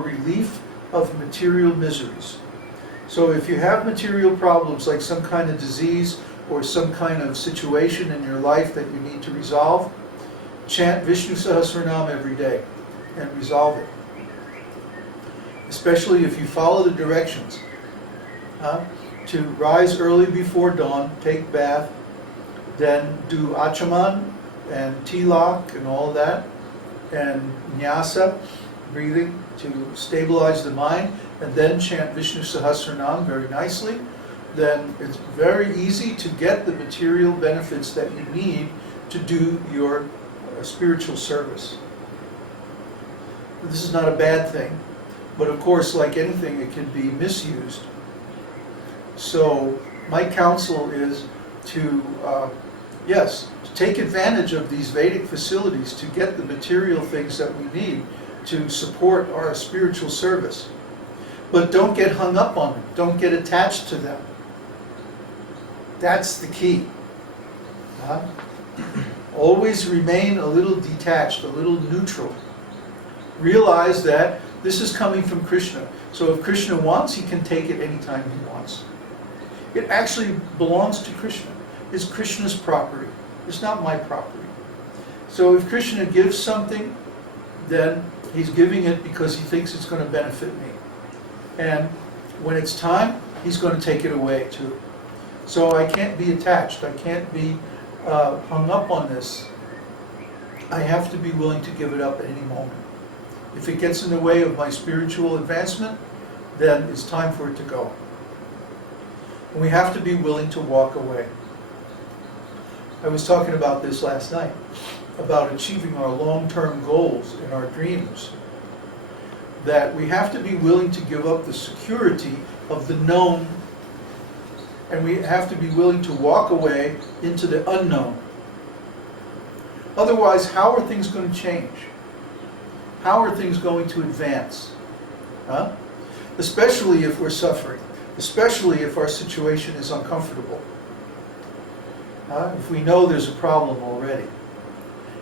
relief of material miseries. So if you have material problems like some kind of disease or some kind of situation in your life that you need to resolve, chant Vishnu Sahasranam every day and resolve it. Especially if you follow the directions. To rise early before dawn, take bath, then do achaman and tilak and all that, and nyasa, breathing to stabilize the mind, and then chant Vishnu Sahasranam very nicely, then it's very easy to get the material benefits that you need to do your spiritual service. This is not a bad thing, but of course, like anything, it can be misused. So my counsel is to, yes, to take advantage of these Vedic facilities to get the material things that we need to support our spiritual service. But don't get hung up on them. Don't get attached to them. That's the key. Always remain a little detached, a little neutral. Realize that this is coming from Krishna. So if Krishna wants, he can take it anytime he wants. It actually belongs to Krishna. It's Krishna's property. It's not my property. So if Krishna gives something, then he's giving it because he thinks it's going to benefit me. And when it's time, he's going to take it away too. So I can't be attached. I can't be hung up on this. I have to be willing to give it up at any moment. If it gets in the way of my spiritual advancement, then it's time for it to go. And we have to be willing to walk away. I was talking about this last night, about achieving our long-term goals and our dreams. That we have to be willing to give up the security of the known, and we have to be willing to walk away into the unknown. Otherwise, how are things going to change? How are things going to advance? Especially if we're suffering. Especially if our situation is uncomfortable. If we know there's a problem already.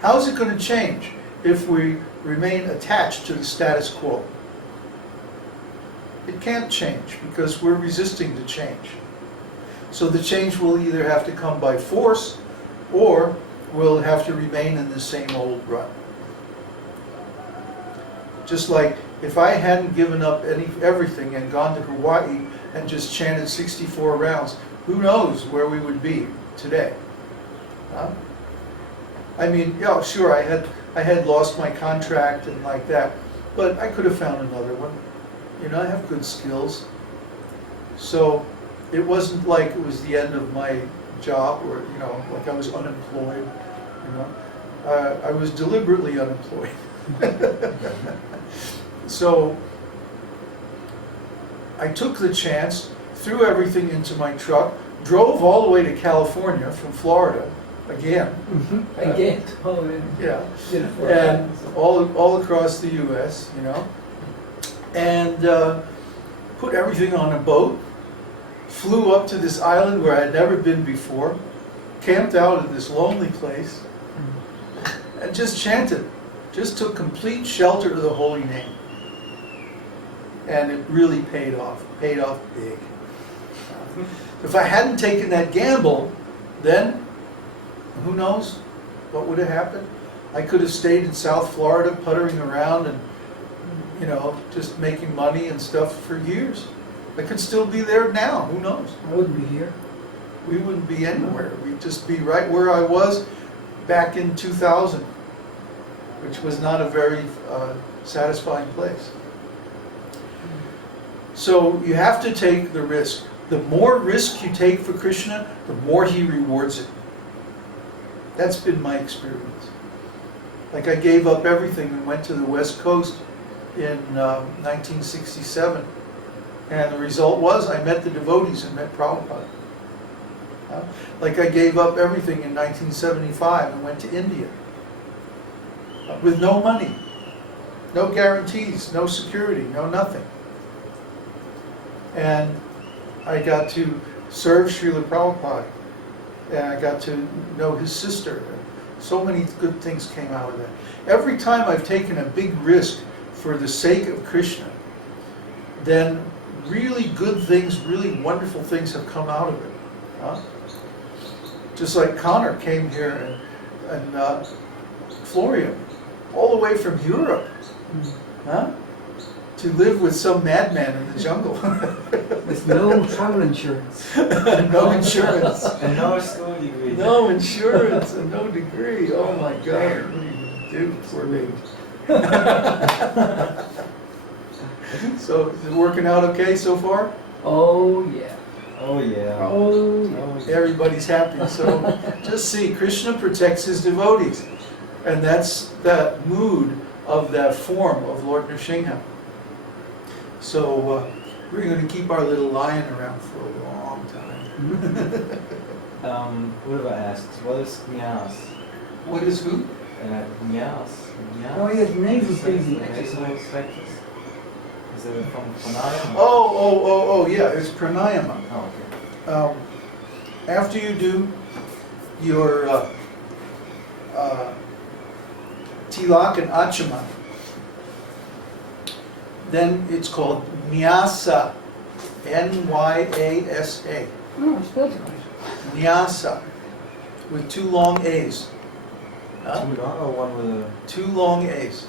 How is it going to change if we remain attached to the status quo? It can't change because we're resisting the change. So the change will either have to come by force or we'll have to remain in the same old rut. Just like if I hadn't given up everything and gone to Kauai and just chanted 64 rounds, who knows where we would be today? I mean, yeah, sure, I had lost my contract and like that, but I could have found another one. You know, I have good skills. So it wasn't like it was the end of my job or, you know, like I was unemployed, you know. I was deliberately unemployed. So I took the chance, threw everything into my truck, drove all the way to California from Florida, again. Again? Yeah. And all across the U.S., you know. And put everything on a boat, flew up to this island where I'd never been before, camped out in this lonely place, and just chanted. Just took complete shelter to the holy name. And it really paid off big. If I hadn't taken that gamble, then who knows what would have happened? I could have stayed in South Florida puttering around and, you know, just making money and stuff for years. I could still be there now, who knows? I wouldn't be here. We wouldn't be anywhere. We'd just be right where I was back in 2000, which was not a very satisfying place. So you have to take the risk. The more risk you take for Krishna, the more he rewards it. That's been my experience. Like I gave up everything and went to the West Coast in 1967. And the result was I met the devotees and met Prabhupada. Like I gave up everything in 1975 and went to India. With no money. No guarantees, no security, no nothing. And I got to serve Srila Prabhupada. And I got to know his sister. So many good things came out of that. Every time I've taken a big risk for the sake of Krishna, then really good things, really wonderful things have come out of it. Huh? Just like Connor came here and Florian, all the way from Europe, huh? To live with some madman in the jungle. With no travel insurance. No insurance. And no school degree. No insurance and no degree. Oh my God. What do you do? Poor baby. So, is it working out okay so far? Oh yeah. Oh yeah. Oh yeah. Everybody's happy. So, just see, Krishna protects his devotees. And that's the mood of that form of Lord Nrsimha. So, we're going to keep our little lion around for a long time. Urva asked, what is Nyas? What is who? Nyas. Oh yeah, the nasal breathing Nasal exercise. practice. Is it from pranayama? Oh, yeah, it's pranayama. Oh, okay. After you do your tilak and achaman, then it's called nyasa, N-Y-A-S-A, Oh, I spelled it right. nyasa, with two long A's. Huh? Too long or one with a... Two long A's.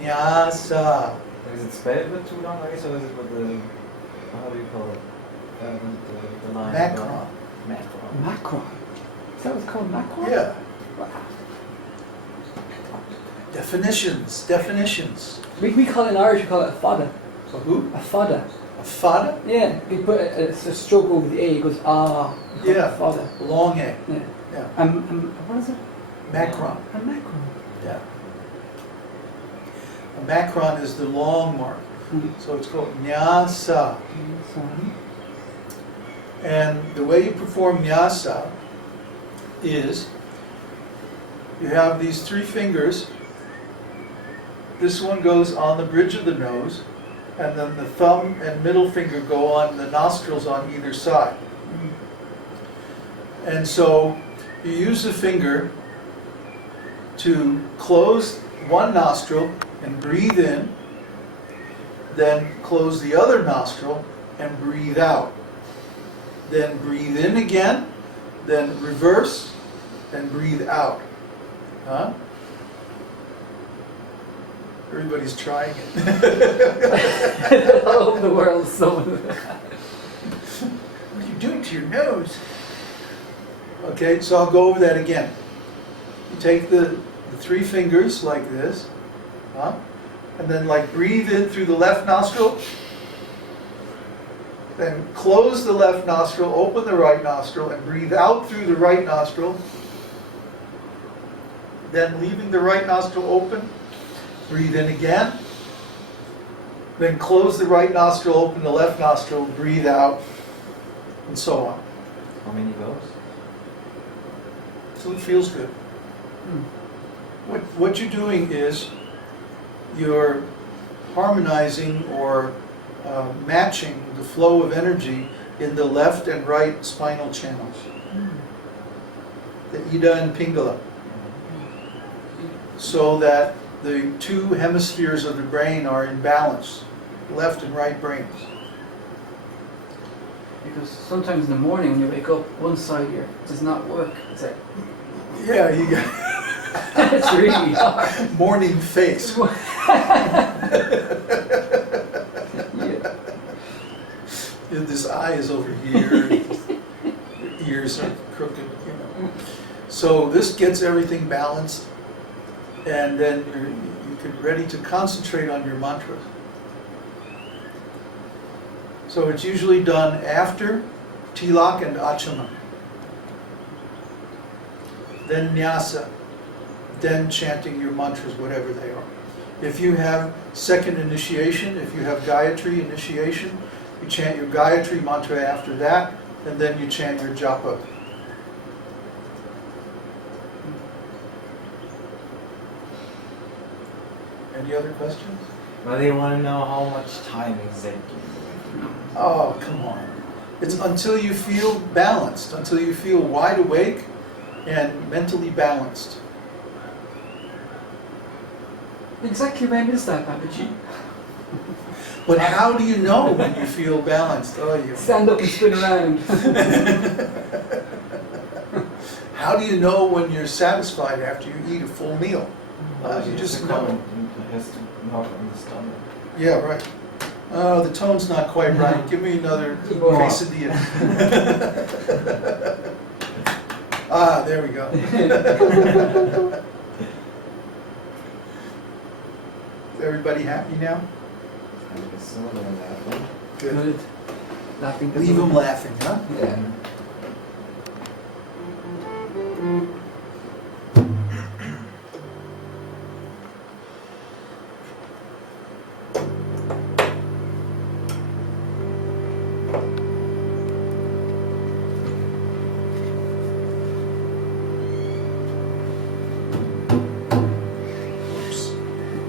Nyasa. Is it spelled with too long, I guess, or is it with the... How do you call it? The line. Macron. Macron. Macron. Is that what's called macron? Yeah. Wow. Definitions. We call it in Irish, we call it a fada. A who? A fada. A fada? Yeah, we put a stroke over the A, it goes ah. Yeah. A fada. Long A. Yeah. Yeah. What is it? Macron. A macron. Yeah. A macron is the long mark. Mm. So it's called nyasa. And the way you perform nyasa is you have these three fingers. This one goes on the bridge of the nose, and then the thumb and middle finger go on the nostrils on either side. And so you use the finger to close one nostril and breathe in, then close the other nostril and breathe out. Then breathe in again, then reverse, and breathe out. Huh? Everybody's trying it. All over the world, so. What are you doing to your nose? Okay, so I'll go over that again. You take the three fingers like this, huh? And then like breathe in through the left nostril, then close the left nostril, open the right nostril, and breathe out through the right nostril. Then leaving the right nostril open, breathe in again. Then close the right nostril, open the left nostril, breathe out, and so on. How many goes? So it feels good. What you're doing is you're harmonizing or matching the flow of energy in the left and right spinal channels. The Ida and Pingala. So that the two hemispheres of the brain are in balance, left and right brains. Because sometimes in the morning when you wake up, one side here does not work. It's like, Yeah, you got it's really hard. morning face. Yeah. This eye is over here, the ears are crooked, you know. So this gets everything balanced, and then you can ready to concentrate on your mantras. So it's usually done after tilak and achaman. Then nyasa. Then chanting your mantras, whatever they are. If you have second initiation, if you have Gayatri initiation, you chant your Gayatri mantra after that, and then you chant your japa. Any other questions? Well, they want to know how much time exactly. Oh, come on. It's until you feel balanced, until you feel wide awake and mentally balanced. Exactly when is that, Babaji? But how do you know when you feel balanced? Oh, you. Stand up and spin around. How do you know when you're satisfied after you eat a full meal? You just know. It has to knock on the stomach. Yeah, right. Oh, the tone's not quite right. Give me another More. quesadilla. Ah, there we go. Is everybody happy now? I guess so, they're laughing. Good. Good. Laughing. Leave them laughing, huh? Yeah.